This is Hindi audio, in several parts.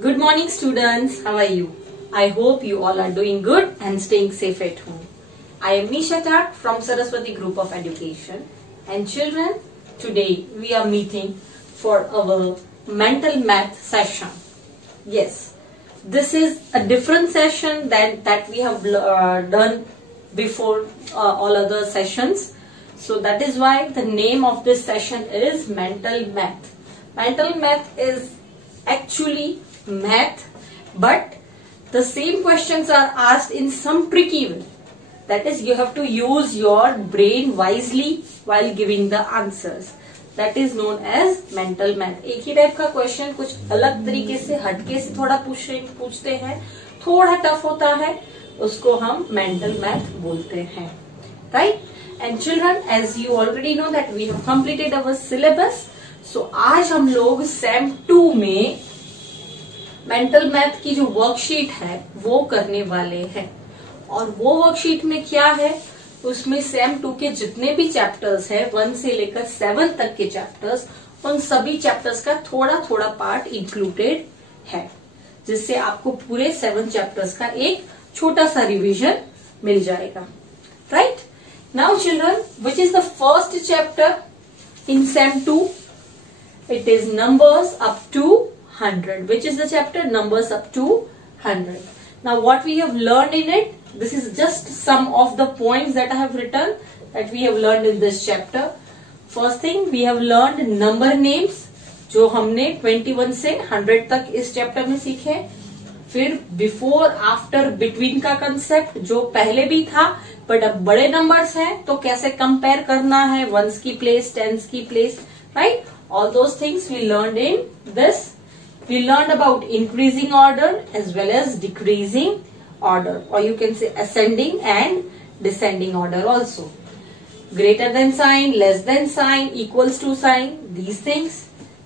Good morning students, how are you? I hope you all are doing good and staying safe at home. I am Nisha Tak from Saraswati Group of Education, and children, today we are meeting for our mental math session. Yes, this is a different session that we have done before all other sessions. So that is why the name of this session is mental math. Mental math is actually math, but the same questions are asked in some tricky way. That is, you have to use your brain wisely while giving the answers. That is known as mental math. एक ही टाइप का क्वेश्चन कुछ अलग तरीके से हटके से थोड़ा पूछते हैं, थोड़ा टफ होता है, उसको हम mental math बोलते हैं, right? And children, as you already know that we have completed our syllabus. So आज हम लोग SEM 2 में मेंटल मैथ की जो वर्कशीट है वो करने वाले हैं। और वो वर्कशीट में क्या है, उसमें SEM 2 के जितने भी चैप्टर्स है 1 से लेकर 7 तक के चैप्टर्स, उन सभी चैप्टर्स का थोड़ा थोड़ा पार्ट इंक्लूडेड है, जिससे आपको पूरे 7 चैप्टर्स का एक छोटा सा रिवीजन मिल जाएगा। Right now children, which is the first chapter in SEM 2? It is numbers up to 100. Which is the chapter? Numbers up to 100. Now what we have learned in it, this is just some of the points that I have written that we have learned in this chapter. First thing, we have learned number names, जो हमने 21 से 100 तक इस चैप्टर में सीखे। फिर बिफोर आफ्टर बिटवीन का कंसेप्ट जो पहले भी था, बट अब बड़े नंबर्स हैं तो कैसे कंपेयर करना है, वंस की प्लेस, टेंस की place, right? All those things we learned in this. We learned about increasing order as well as decreasing order, or you can say ascending and descending order also. Greater than sign, less than sign, equals to sign, these things.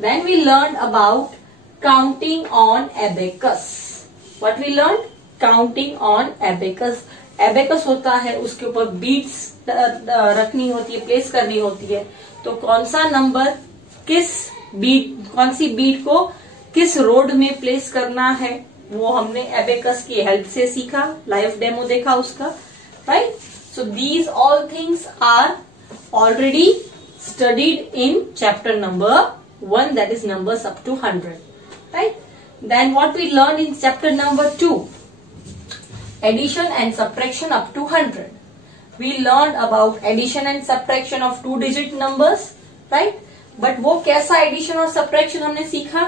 Then we learned about counting on abacus. What we learned? Counting on abacus. Abacus होता है, उसके ऊपर beads रखनी होती है, प्लेस करनी होती है, तो कौन सा नंबर किस बीट, कौन सी बीट को किस रोड में प्लेस करना है, वो हमने एबेकस की हेल्प से सीखा, लाइव डेमो देखा उसका, right? So these all things are already studied in chapter number 1, that is numbers up to 100, right? Then what we learn in chapter number 2, addition and subtraction up to 100. We learn about addition and subtraction of 2 digit numbers, right? But वो कैसा एडिशन और सब्ट्रैक्शन हमने सीखा?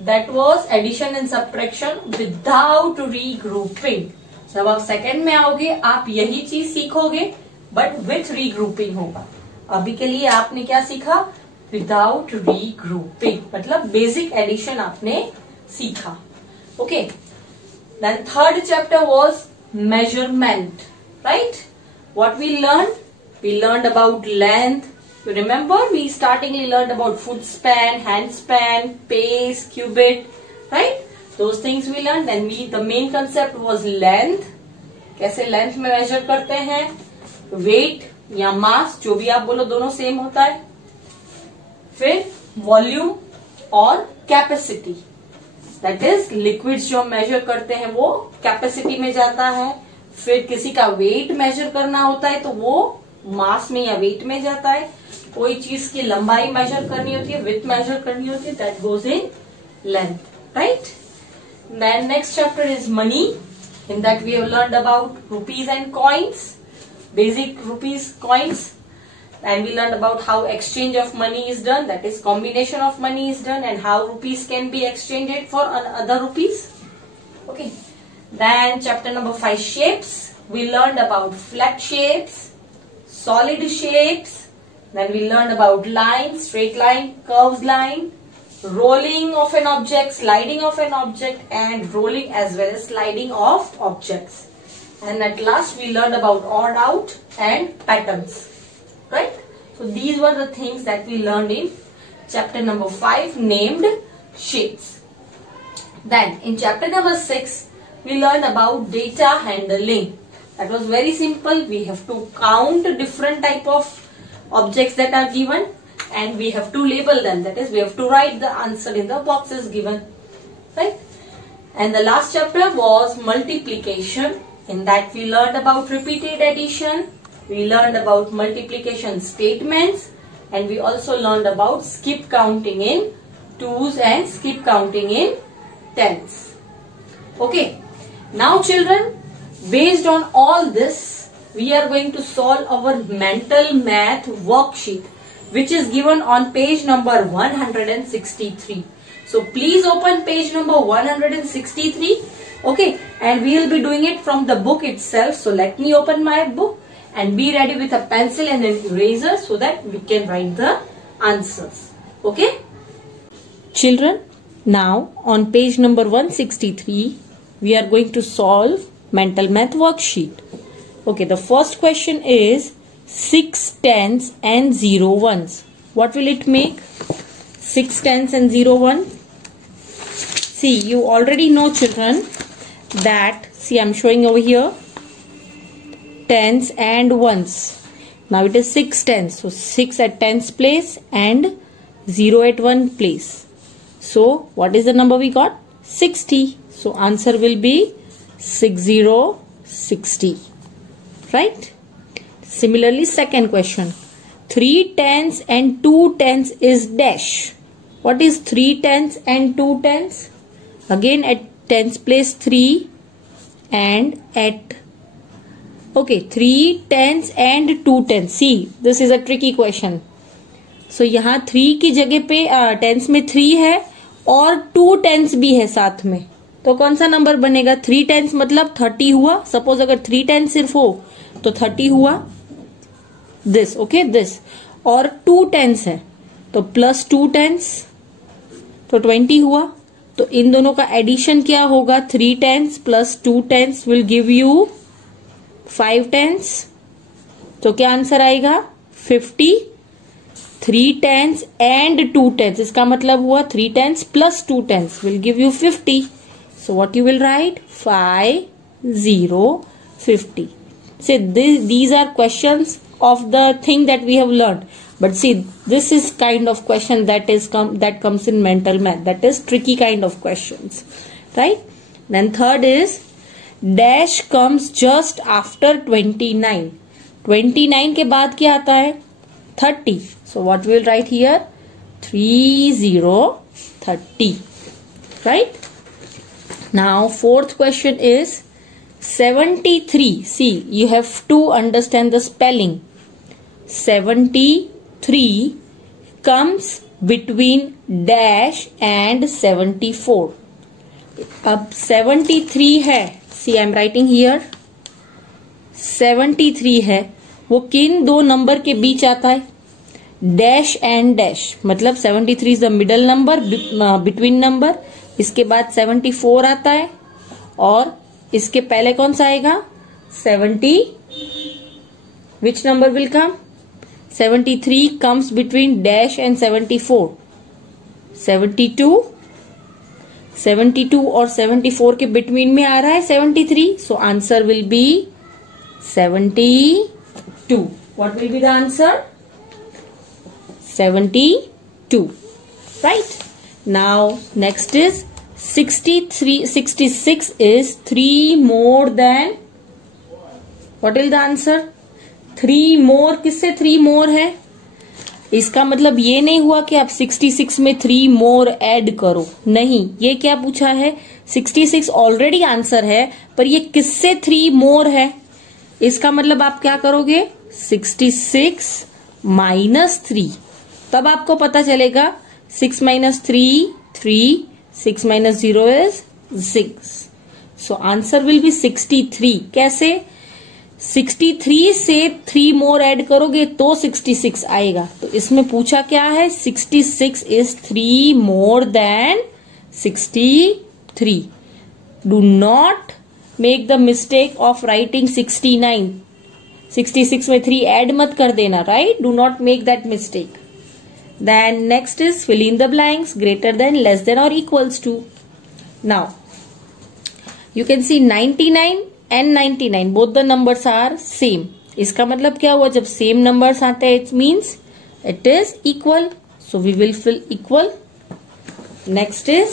That was addition and subtraction without regrouping. जब आप सेकंड में आओगे आप यही चीज सीखोगे, बट विथ रीग्रुपिंग होगा. अभी के लिए आपने क्या सीखा? विदाउट रीग्रुपिंग, मतलब बेसिक एडिशन आपने सीखा. Okay, then third chapter was measurement, right? What we learn? We learn about length. You remember we startingly learned about foot span, hand span, pace, cubit, right? Those things we learned. Then the main concept was length. कैसे length में measure करते हैं? Weight या mass, जो भी आप बोलो दोनों same होता है. फिर volume और capacity. That is liquids जो हम measure करते हैं वो capacity में जाता है. फिर किसी का weight measure करना होता है तो वो मास में या वेट में जाता है. कोई चीज की लंबाई मेजर करनी होती है, विड्थ मेजर करनी होती है, that goes in length, right? Then next chapter is money. In that we have learned about rupees and coins, basic rupees coins, and we learn about how exchange of money is done, that is combination of money is done, and how rupees can be exchanged for other rupees. Okay, then chapter number 5, shapes. We learned about flat shapes, solid shapes. Then we learned about line, straight line, curved line, rolling of an object, sliding of an object, and rolling as well as sliding of objects. And at last we learned about odd out and patterns, right? So these were the things that we learned in chapter number 5 named shapes. Then in chapter number 6 we learned about data handling. That was very simple. We have to count different type of objects that are given and we have to label them. That is, we have to write the answer in the boxes given. Right? And the last chapter was multiplication. In that we learned about repeated addition, we learned about multiplication statements, and we also learned about skip counting in twos and skip counting in tens. Okay. Now children, based on all this, we are going to solve our mental math worksheet, which is given on page number 163. So please open page number 163. Okay, and we will be doing it from the book itself. So let me open my book and be ready with a pencil and an eraser so that we can write the answers. Okay. Children, now on page number 163, we are going to solve mental math worksheet. Okay, the first question is 6 tens and 0 ones. What will it make? 6 tens and 0 1. See, you already know children that, see, I am showing over here tens and ones. Now it is 6 tens. So 6 at tens place and 0 at 1 place. So what is the number we got? 60. So answer will be 60. Right? Similarly, second question. 3 tens and 2 tens is dash. What is 3 tens and 2 tens? Again at tens place 3 and at 3 tens and 2 tens. See, this is a tricky question. So यहाँ 3 की जगह पे टेंस में 3 है और 2 टेंस भी है साथ में, तो कौन सा नंबर बनेगा? 3 टेंस मतलब 30 हुआ. सपोज अगर 3 टेंस सिर्फ हो तो 30 हुआ. दिस ओके दिस, और 2 टेंस है तो प्लस 2 टेंस तो 20 हुआ. तो इन दोनों का एडिशन क्या होगा? 3 tens plus 2 tens will give you 5 tens. तो क्या आंसर आएगा? 50. 3 टेंस एंड 2 टेंस, इसका मतलब हुआ 3 tens plus 2 tens will give you 50. So what you will write? 50. See, these are questions of the thing that we have learned. But see, this is kind of question that comes in mental math. That is tricky kind of questions, right? Then third is dash comes just after 29. 29 के बाद क्या आता है? 30. So what we will write here? 30. Right? Now fourth question is 73. See, you have to understand the spelling. 73 comes between dash and 74. अब 73 है, see I am writing here 73 है, वो किन दो नंबर के बीच आता है? डैश एंड डैश, मतलब 73 is the middle number, between number. इसके बाद 74 आता है और इसके पहले कौन सा आएगा? 70. Which number will come? 73 comes between dash and 74. 72 और 74 के बिटवीन में आ रहा है 73. So answer will be 72. What will be the answer? 72. Right? Now next is 66 is 3 more than. What will the answer? 3 more. किससे 3 more है? इसका मतलब ये नहीं हुआ कि आप 66 में 3 more ऐड करो, नहीं, ये क्या पूछा है? 66 ऑलरेडी आंसर है, पर ये किससे 3 more है? इसका मतलब आप क्या करोगे? 66 माइनस 3, तब आपको पता चलेगा 6 minus 3 3, 6 minus 0 is 6. So answer will be 63. कैसे? 63 से 3 मोर ऐड करोगे तो 66 आएगा. तो इसमें पूछा क्या है? 66 is 3 more than 63. Do not make the mistake of writing 69. 66 में 3 ऐड मत कर देना, right? Do not make that mistake. Then next is fill in the blanks, greater than, less than or equals to. Now you can see 99 and 99 both the numbers are same. इसका मतलब क्या हुआ? जब same numbers आते हैं it means it is equal. So we will fill equal. Next is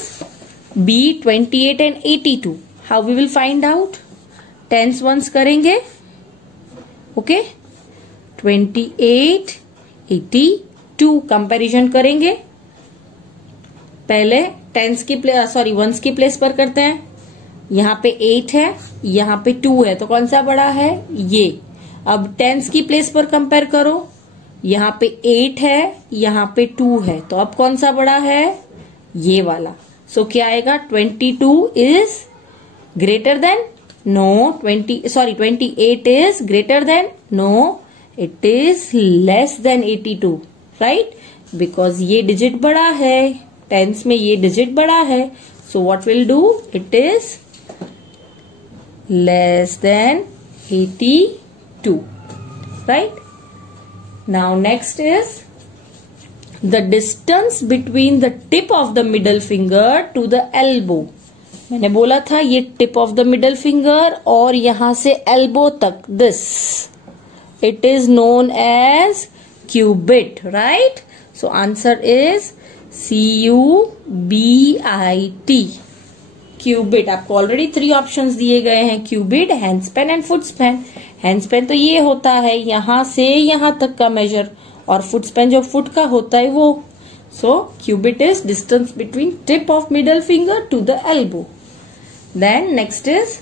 B 28 and 82. How we will find out? Tens ones करेंगे. Okay? 28, 82 कंपैरिजन करेंगे. पहले टेंस की वंस की प्लेस पर करते हैं. यहाँ पे 8 है, यहाँ पे 2 है, तो कौन सा बड़ा है? ये. अब टेंस की प्लेस पर कंपेयर करो. यहाँ पे 8 है, यहाँ पे 2 है, तो अब कौन सा बड़ा है? ये वाला. सो क्या आएगा? 22 is greater than? No. 28 is greater than? No. It is less than 82, right? Because ये डिजिट बड़ा है. टेंस में ये डिजिट बड़ा है. So what will do? It is less than 82, right? Now next is the distance between the tip of the middle finger to the elbow. मैंने बोला था ये tip of the middle finger और यहां से elbow तक, this it is known as cubit, right? So answer is CUBIT. Cubit. आपको ऑलरेडी 3 ऑप्शंस दिए गए हैं, क्यूबिट, हैंडस्पैन एंड फुटस्पैन. हैंडस्पैन तो ये होता है यहां से यहां तक का मेजर, और फुटस्पैन जो फुट का होता है वो. So cubit is distance between tip of middle finger to the elbow. Then next is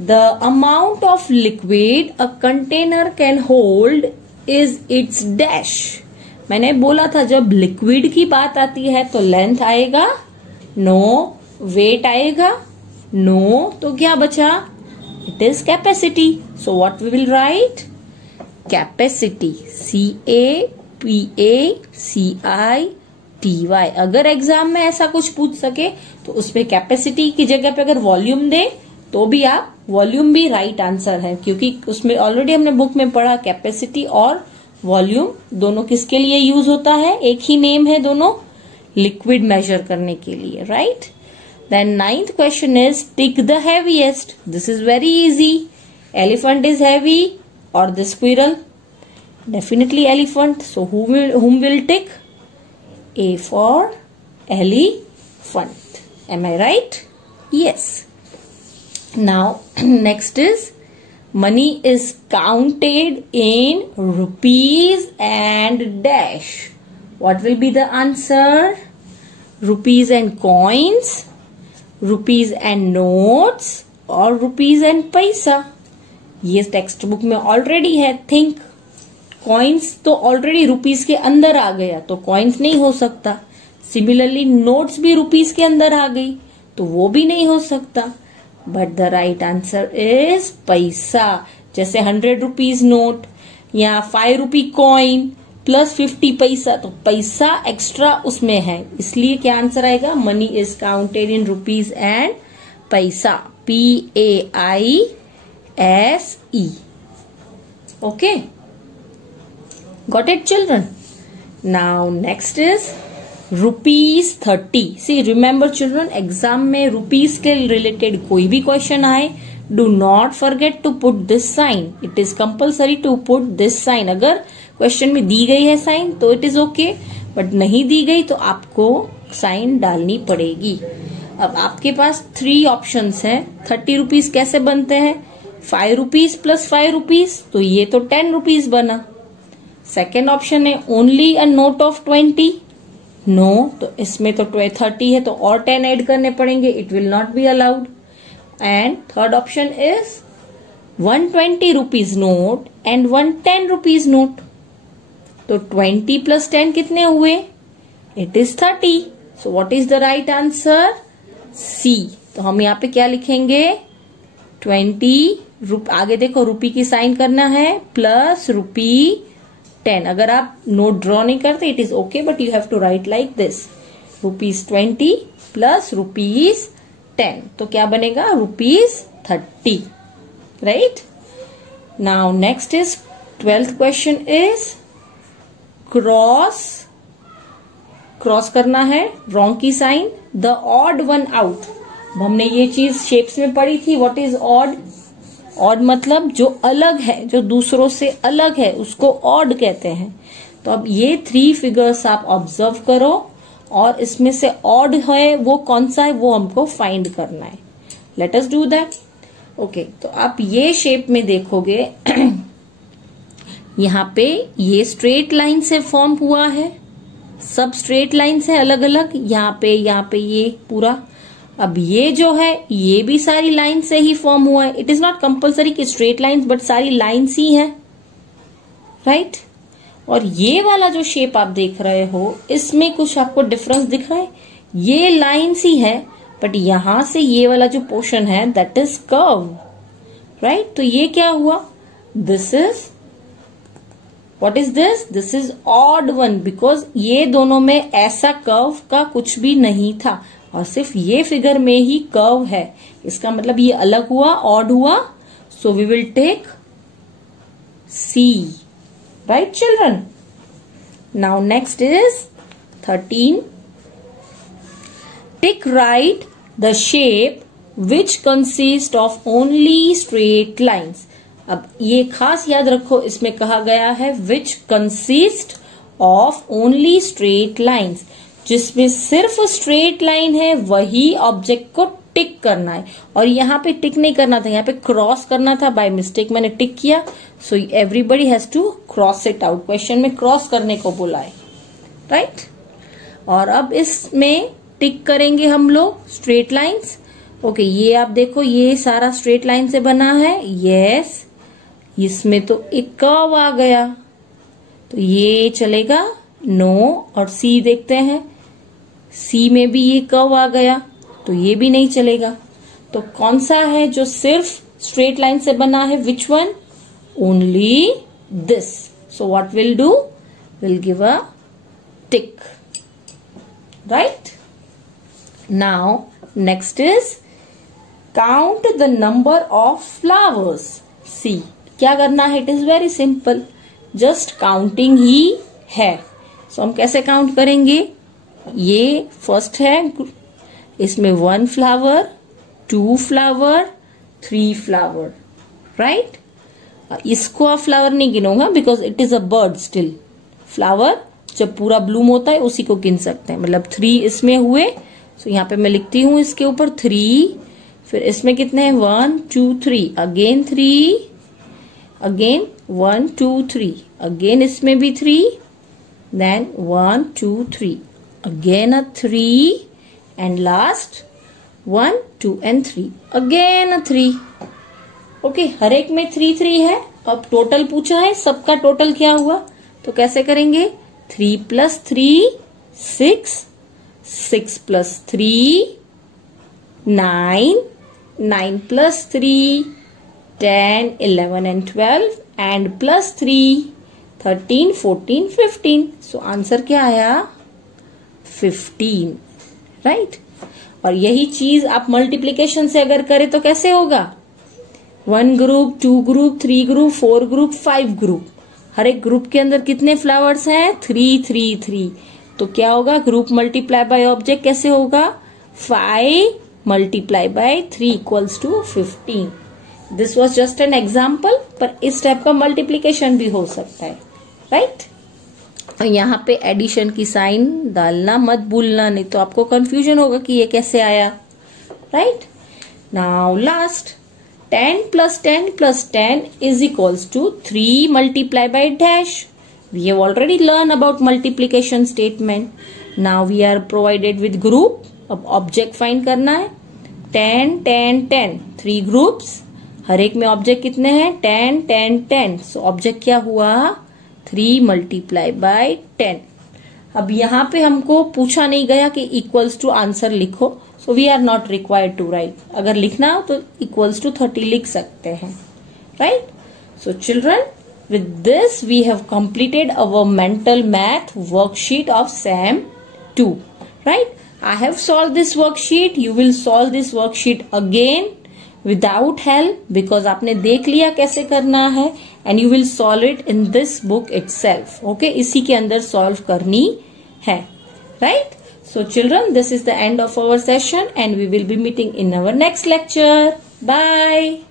the amount of liquid a container can hold is its dash. मैंने बोला था जब लिक्विड की बात आती है तो लेंथ आएगा? नो. वेट आएगा? नो. तो क्या बचा? It is capacity. So what we will write? Capacity. CAPACITY. अगर एग्जाम में ऐसा कुछ पूछ सके तो उसमें कैपेसिटी की जगह पे अगर वॉल्यूम दे तो भी आप वॉल्यूम भी राइट आंसर है, क्योंकि उसमें ऑलरेडी हमने बुक में पढ़ा कैपेसिटी और वॉल्यूम दोनों किसके लिए यूज होता है? एक ही नेम है दोनों, लिक्विड मेजर करने के लिए, right? Then 9th question is tick the heaviest. This is very easy. Elephant is heavy or the squirrel? Definitely elephant. So whom will tick? A for elephant. Am I right? Yes. Now next is money is counted in rupees and dash. What will be the answer? Rupees and coins, rupees and notes और रुपीज एंड पैसा. ये टेक्स्ट बुक में ऑलरेडी है. थिंक. कॉइन्स तो ऑलरेडी रुपीज के अंदर आ गया तो कॉइन्स नहीं हो सकता. सिमिलरली नोट्स भी रुपीज के अंदर आ गई तो वो भी नहीं हो सकता. But the right answer is पैसा. जैसे 100 रुपीज नोट या 5 रुपी कॉइन प्लस 50 पैसा, तो पैसा एक्स्ट्रा उसमें है, इसलिए क्या आंसर आएगा? Money is counted in rupees and paisa. PAISE. Okay, got it children? Now next is ₹30. See remember children, exam में रुपीज के रिलेटेड कोई भी क्वेश्चन आए, do not forget to put this sign. It is compulsory to put this sign. अगर क्वेश्चन में दी गई है साइन तो इट इज ओके, बट नहीं दी गई तो आपको साइन डालनी पड़ेगी. अब आपके पास 3 ऑप्शंस हैं. 30 रुपीज कैसे बनते हैं? 5 रुपीज प्लस 5 रुपीज, तो ये तो 10 रुपीज बना. सेकेंड ऑप्शन है only a note of 20. No, तो इसमें तो 30 है तो और 10 ऐड करने पड़ेंगे. It will not be allowed. And third option is 120 rupees note and 110 rupees note. तो 20 प्लस 10 कितने हुए? It is 30. So what is the right answer? C. तो हम यहाँ पे क्या लिखेंगे? 20 आगे देखो रुपी की साइन करना है प्लस ₹10. अगर आप नोट ड्रॉ नहीं करते it is okay, but you have to write like this. ₹20 plus ₹10. तो क्या बनेगा? ₹30. Right? Now next is 12th question is cross करना है, रॉन्ग की sign, the odd one out. हमने ये चीज शेप्स में पढ़ी थी. What is odd? ऑड मतलब जो अलग है, जो दूसरों से अलग है, उसको ऑड कहते हैं. तो अब ये 3 फिगर्स आप ऑब्जर्व करो और इसमें से ऑड है वो कौन सा है वो हमको फाइंड करना है. Let us do that. Okay, तो आप ये शेप में देखोगे यहाँ पे ये स्ट्रेट लाइन से फॉर्म हुआ है, सब स्ट्रेट लाइन से अलग अलग. यहाँ पे ये पूरा. अब ये जो है ये भी सारी लाइन से ही फॉर्म हुआ है. इट इज नॉट कंपल्सरी कि स्ट्रेट लाइंस, बट सारी लाइंस ही है, राइट. और ये वाला जो शेप आप देख रहे हो इसमें कुछ आपको डिफरेंस दिख रहा है. ये लाइंस ही है, बट यहां से ये वाला जो पोर्शन है दैट इज कर्व, राइट. तो ये क्या हुआ, this is, what is this, this is odd one, because ये दोनों में ऐसा कर्व का कुछ भी नहीं था और सिर्फ ये फिगर में ही कर्व है. इसका मतलब ये अलग हुआ, ऑड हुआ. So we will take C, right children. Now next is 13. Tick right the shape which consist of only straight lines. अब ये खास याद रखो, इसमें कहा गया है which consist of only straight lines, जिसमें सिर्फ स्ट्रेट लाइन है वही ऑब्जेक्ट को टिक करना है. और यहाँ पे टिक नहीं करना था, यहाँ पे क्रॉस करना था. बाय मिस्टेक मैंने टिक किया, so everybody has to cross it out. Question में क्रॉस करने को बोला है, राइट. और अब इसमें टिक करेंगे हम लोग स्ट्रेट लाइंस. ओके, ये आप देखो ये सारा स्ट्रेट लाइन से बना है. यस, इसमें तो एक कर्व आ गया, तो ये चलेगा नो. और सी देखते हैं, सी में भी ये कर्व आ गया, तो ये भी नहीं चलेगा. तो कौन सा है जो सिर्फ स्ट्रेट लाइन से बना है, which one, only this. So what will do, will give a tick, right. Now next is count the number of flowers. See, क्या करना है, it is very simple, just counting ही है. सो हम कैसे काउंट करेंगे, ये फर्स्ट है, इसमें 1 फ्लावर, 2 फ्लावर, 3 फ्लावर, राइट. इसको आप फ्लावर नहीं गिनोगा because it is a bird. Still flower जब पूरा ब्लूम होता है उसी को गिन सकते हैं. मतलब 3 इसमें हुए. सो यहाँ पे मैं लिखती हूँ इसके ऊपर 3. फिर इसमें कितने हैं, 1 2 3, अगेन 3, अगेन 1 2 3, अगेन इसमें भी 3, then 1 2 3, again a 3, and last 1 2 and 3, again a 3. Okay, हर एक में 3 3 है. अब टोटल पूछा है, सबका टोटल क्या हुआ, तो कैसे करेंगे, 3 + 3 6, 6 + 3 9, 9 + 3 10 11 and 12, and +3 13 14 15. सो आंसर क्या आया, 15, राइट. और यही चीज आप मल्टीप्लीकेशन से अगर करें तो कैसे होगा, 1 group, 2 group, 3 group, 4 group, 5 group. हर एक ग्रुप के अंदर कितने फ्लावर्स हैं, 3 3 3. तो क्या होगा, ग्रुप मल्टीप्लाई बाय ऑब्जेक्ट कैसे होगा, 5 × 3 = 15. This was just an example, पर इस टाइप का मल्टीप्लीकेशन भी हो सकता है, राइट. यहाँ पे एडिशन की साइन डालना मत भूलना, नहीं तो आपको कंफ्यूजन होगा कि ये कैसे आया, right. Now last, 10 + 10 + 10 = 3 × dash. We have already learned about multiplication statement. Now we are provided with group. अब ऑब्जेक्ट फाइंड करना है. 10 10 10, 3 ग्रुप्स, हर एक में ऑब्जेक्ट कितने हैं, 10 10 10. सो ऑब्जेक्ट क्या हुआ, 3 × 10. अब यहाँ पे हमको पूछा नहीं गया कि इक्वल्स टू आंसर लिखो, so we are not required to write. अगर लिखना हो तो इक्वल्स टू 30 लिख सकते हैं, right. So children, with this we have completed our mental math worksheet of SAM 2, right. I have solved this worksheet. You will solve this worksheet again without help because आपने देख लिया कैसे करना है, and you will solve it in this book itself. Okay, इसी के अंदर solve करनी है, right. So children, this is the end of our session and we will be meeting in our next lecture. Bye.